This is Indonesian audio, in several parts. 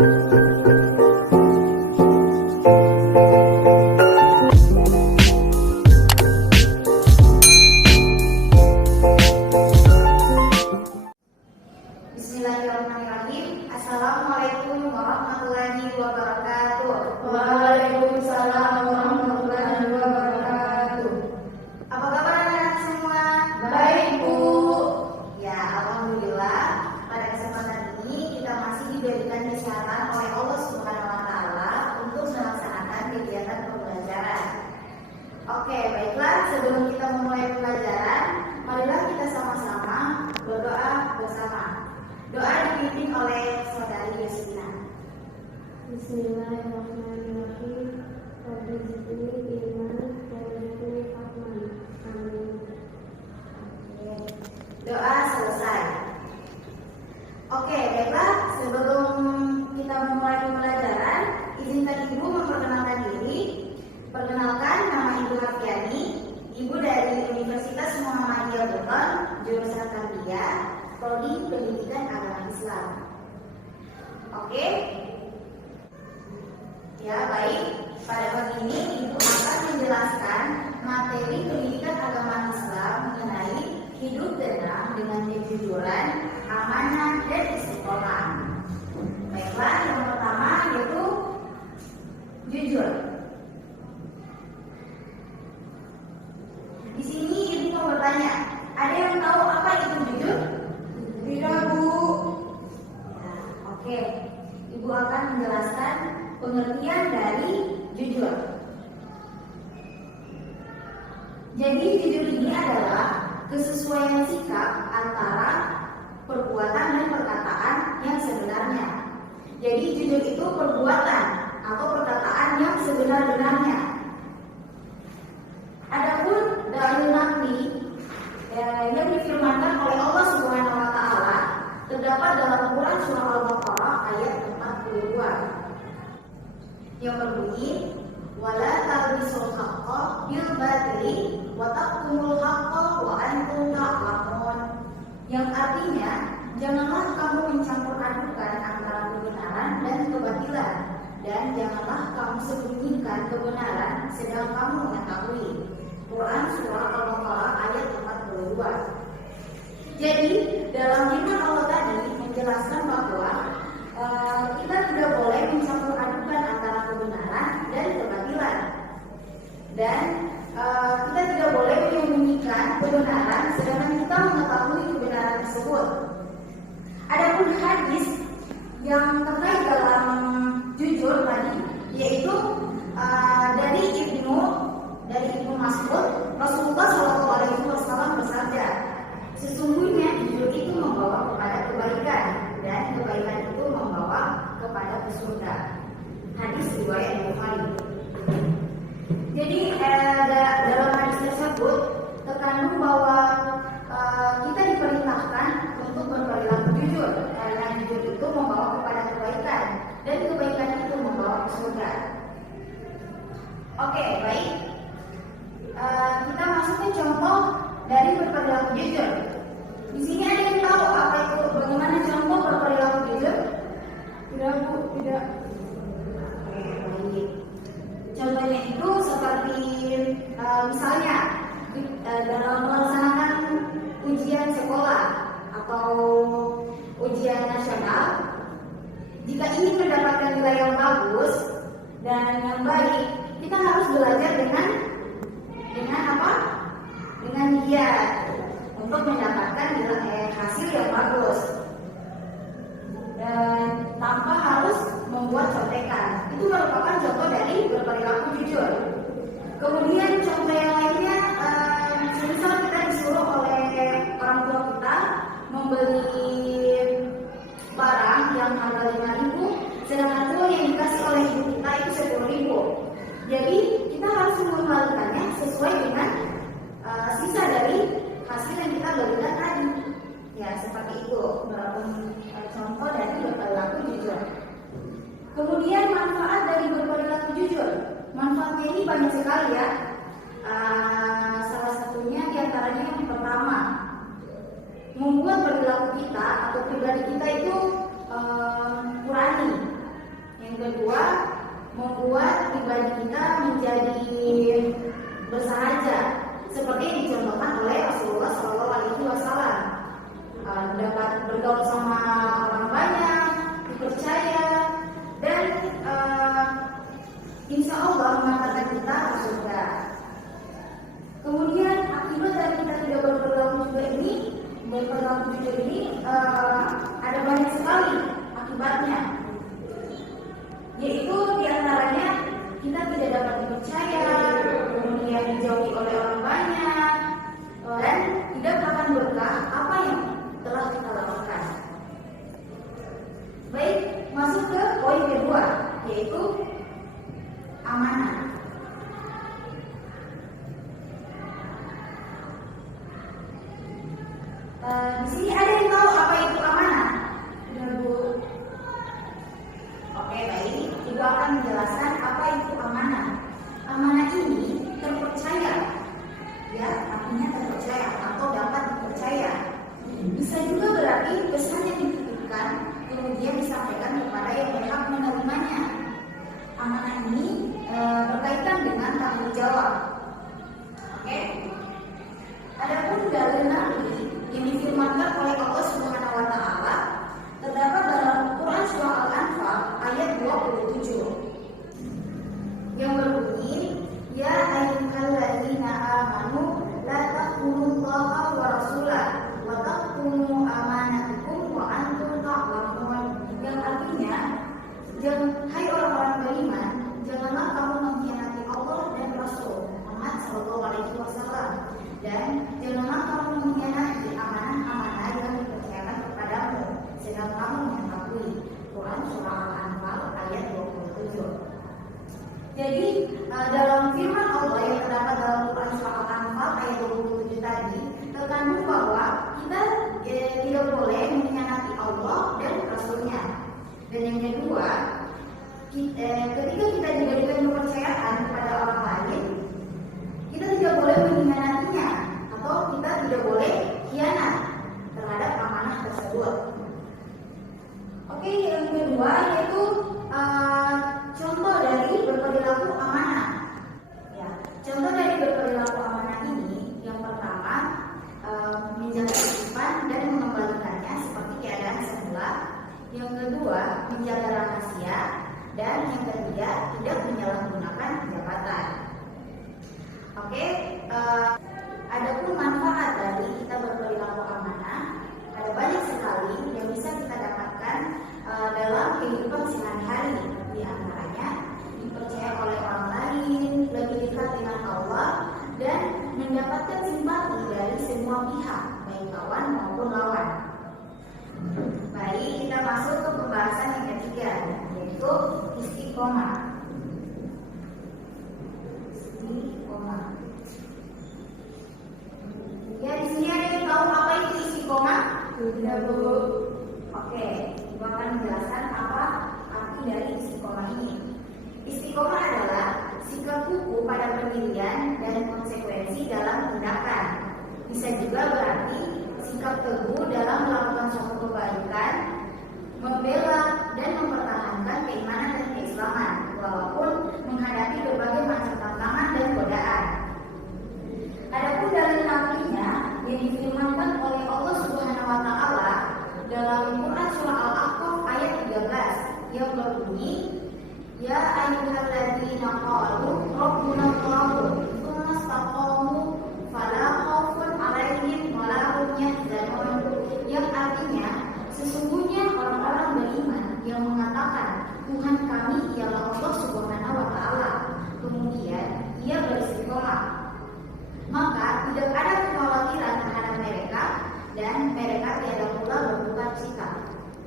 Bismillahirrahmanirrahim. Assalamualaikum warahmatullahi wabarakatuh. Waalaikumsalam warahmatullahi wabarakatuh. Apa kabar anak-anak semua? Baik, Bu. Ya, alhamdulillah. Pada kesempatan ini kita masih diberikan kesempatan oleh Allah Subhanahu wa taala untuk melaksanakan kegiatan pembelajaran. Oke, baiklah, sebelum kita memulai pembelajaran, marilah kita sama-sama berdoa bersama. Doa dipimpin oleh saudari Yusina. Bismillahirrahmanirrahim. Rabbi zidni ilman warzuqni fahman. Amin. Doa selesai. Oke, baiklah, sebelum kita memulai pembelajaran, izinkan Ibu memperkenalkan diri. Perkenalkan, nama Ibu Hafiani, Ibu dari Universitas Muhammadiyah Bogor, jurusan Tarbiyah, Prodi Pendidikan Agama Islam. Oke? Ya, baik. Pada pagi ini Ibu akan menjelaskan materi pendidikan agama Islam mengenai hidup tenang dengan kejujuran, amanah, dan istiqomah. Baiklah, yang pertama yaitu jujur. Di sini Ibu mau bertanya, ada yang tahu apa itu jujur? Tidak, Bu. Nah, oke. Ibu akan menjelaskan pengertian dari jujur. Jadi jujur ini adalah kesesuaian sikap antara perbuatan dan perkataan yang sebenarnya. Jadi jujur itu perbuatan atau perkataan yang sebenar-benarnya. Adapun dalil naqli yang difirmankan oleh Allah Subhanahu wa taala terdapat dalam Quran surah Al-Baqarah ayat 42 yang berbunyi wala talbisul haqqa bil batili wa taqtumul haqqa wa antum ta'lamun, yang artinya janganlah kamu mencampur adukan antara kebenaran dan kebatilan, dan janganlah kamu sembunyikan kebenaran sedang kamu mengetahui. Quran surah Al-Baqarah ayat 42. Jadi dalam firman Allah tadi menjelaskan bahwa kita tidak boleh mencampur adukan antara kebenaran dan kebatilan, dan kita tidak boleh menyembunyikan kebenaran sedangkan kita mengetahui kebenaran tersebut. Adapun hadis yang terkait dalam jujur tadi yaitu dari Ibnu Mas'ud, Rasulullah SAW bersabda, sesungguhnya jujur itu membawa kepada kebaikan dan kebaikan itu membawa kepada surga. Hadis riwayat Bukhari. Jadi dalam hadis tersebut terkandung bahwa kita diperintahkan untuk berperilaku jujur, karena jujur itu membawa kepada kebaikan dan kebaikan itu membawa ke surga. Oke, baik. Kita masuk ke contoh dari berperilaku jujur. Di sini ada yang tahu apa itu, bagaimana contoh berperilaku jujur? Tidak, Bu. Tidak. Oke, baik. Contohnya itu seperti misalnya dalam melaksanakan ujian sekolah atau ujian nasional, jika ingin mendapatkan nilai yang bagus dan yang baik, kita harus belajar dengan apa? Dengan giat untuk mendapatkan hasil yang bagus dan tanpa harus membuat contekan. Itu merupakan contoh dari berperilaku jujur. Kemudian contoh yang lainnya, misal kita disuruh oleh orang tua kita membeli barang yang harga 5.000, sedangkan uang yang dikasih oleh ibu kita itu 10.000. Jadi kita harus mengembalikannya sesuai dengan sisa dari hasil yang kita belikan tadi. Ya, seperti itu contoh dari berperilaku jujur. Kemudian manfaat dari berperilaku jujur, manfaatnya ini banyak sekali ya. Salah satunya diantaranya yang pertama, membuat perilaku kita atau pribadi kita itu kurani pribadi kita menjadi bersahaja, seperti yang dicontohkan oleh Rasulullah SAW. Dapat bergaul sama orang banyak, dipercaya, dan insya Allah mengantarkan kita ke surga. Kemudian akibat dari kita tidak berperilaku jujur ini ada banyak sekali akibatnya, yaitu diantaranya kita tidak dapat dipercaya, kemudian dijauhi oleh orang banyak, dan tidak akan berkah apa yang telah kita lakukan. Baik, masuk ke poin kedua, yaitu amanah. Di sini ada yang tahu apa itu amanah? Tidak, Bu. Oke, baik. Ibu akan menjelaskan apa itu amanah. Amanah ini terpercaya, ya, artinya terpercaya atau dapat dipercaya. Bisa juga berarti pesan yang dititipkan kemudian disampaikan kepada yang berhak menerimanya. Amanah ini berkaitan dengan tanggung jawab. Oke. Adapun dalil Nabi yang difirmankan oleh Allah Subhanahu wa taala terdapat dalam Quran surah Al-Anfal ayat 27 yang berbunyi, ya ayyuhalladzina amanu la takhunu-Allaha wa rasulah wa takhunu amanatukum wa antum ta'lamun, yang artinya, hai orang-orang beriman, janganlah kamu mengkhianati Allah dan Rasul Muhammad SAW, dan janganlah kamu mengkhianati amanah-amanah yang dipercayakan kepadamu sedang kamu mengetahui. Quran surah Al-Anfal ayat 27. Jadi dalam firman Allah yang terdapat dalam Quran surah Al-Anfal ayat 27 tadi terkandung bahwa kita tidak boleh mengkhianati Allah dan Rasulnya. Dan yang kedua, ketika kita diberikan kepercayaan kepada orang lain, kita tidak boleh mengkhianatinya atau kita tidak boleh khianat terhadap amanah tersebut. Oke, yang kedua yaitu contoh dari berperilaku amanah. Ya, contoh dari berperilaku amanah ini, yang pertama menjaga titipan dan mengembalikannya seperti keadaan semula. Yang kedua menjaga rahasia, dan yang ketiga tidak menyalahgunakan jabatan. Oke, adapun manfaat dari kita berperilaku amanah ada banyak sekali yang bisa kita dapatkan dalam kehidupan sehari-hari. Di antaranya dipercaya oleh orang lain, lebih dekat dengan Allah, dan mendapatkan simpati dari semua pihak, baik kawan maupun lawan. Baik, kita masuk ke pembahasan yang ketiga, yaitu istiqomah. Ya, di sini ada yang tahu apa itu istiqomah? Tidak, Bu. Oke, Ibu akan menjelaskan apa arti dari istiqomah ini. Istiqomah adalah sikap kukuh pada pendirian dan konsekuensi dalam tindakan. Bisa juga berarti sikap teguh dalam melakukan suatu kebaikan, membela dan mempertahankan keimanan dan keislaman, walaupun menghadapi berbagai macam tantangan dan godaan. Adapun dalil naklinya yang difirmankan oleh Allah Subhanahu wa taala dalam Quran surah Al-A'raf ayat 13 yang berbunyi, ya ayyuhalladzina qalu rabbuna Allahu tsumma istaqamu fala khaufun 'alaihim wa la hum yahzanun, yang artinya sesungguhnya orang-orang beriman yang mengatakan Tuhan kami ialah Allah Subhanahu wa taala, kemudian ia beristiqomah, maka tidak ada kekhawatiran terhadap mereka dan mereka tiada pula berduka cita.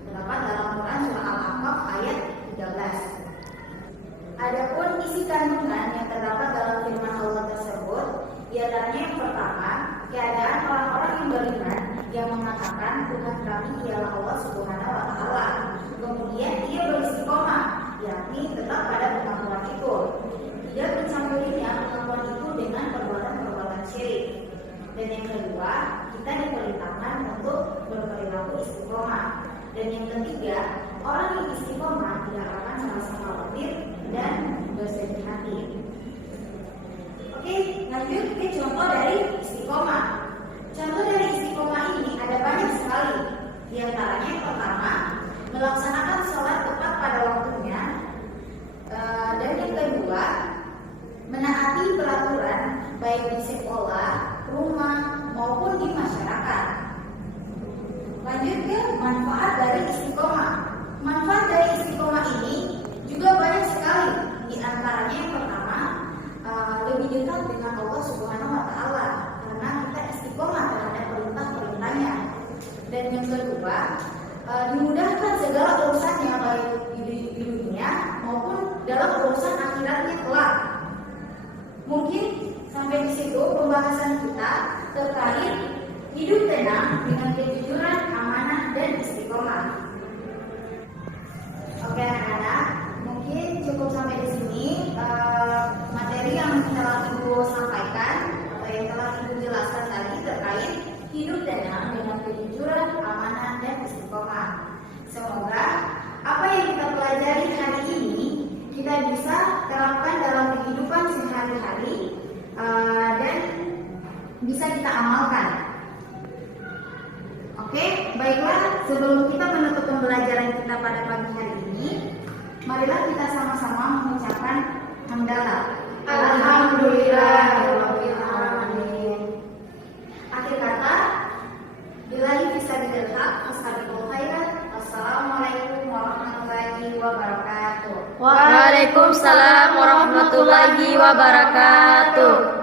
Terdapat dalam Quran surah Al-A'raf ayat 13. Adapun isi kandungan yang terdapat dalam firman Allah tersebut, diantaranya yang pertama, keadaan orang-orang yang beriman yang mengatakan Tuhan kami ialah Allah Subhanahu wa taala. Kemudian ia beristiqomah, yakni tetap pada pengakuan itu. Tidak mencampurinya pengakuan itu dengan perbuatan-perbuatan syirik. Dan yang kedua, kita diperintahkan untuk berperilaku istiqomah. Dan yang ketiga, orang yang istiqomah tidak akan sama-sama letih dan bersedih hati. kedua, dimudahkan segala urusannya baik di dunia maupun dalam urusan akhiratnya kelak. Mungkin sampai di situ pembahasan kita terkait hidup tenang dengan kejujuran, amanah, dan istiqomah. Oke anak-anak, mungkin cukup sampai di sini materi yang telah Ibu sampaikan atau yang telah Ibu jelaskan tadi terkait hidup tenang dengan kejujuran, amanah, dan istiqomah. Semoga apa yang kita pelajari hari ini kita bisa terapkan dalam kehidupan sehari-hari dan bisa kita amalkan. Oke, baiklah, sebelum kita menutup pembelajaran kita pada pagi hari ini, marilah kita sama-sama mengucapkan hamdalah. Alhamdulillahirabbil alamin. Akhir kata, billahi fisabilil haq, fastabiqul khairat. Assalamualaikum warahmatullahi wabarakatuh. Waalaikumsalam warahmatullahi wabarakatuh.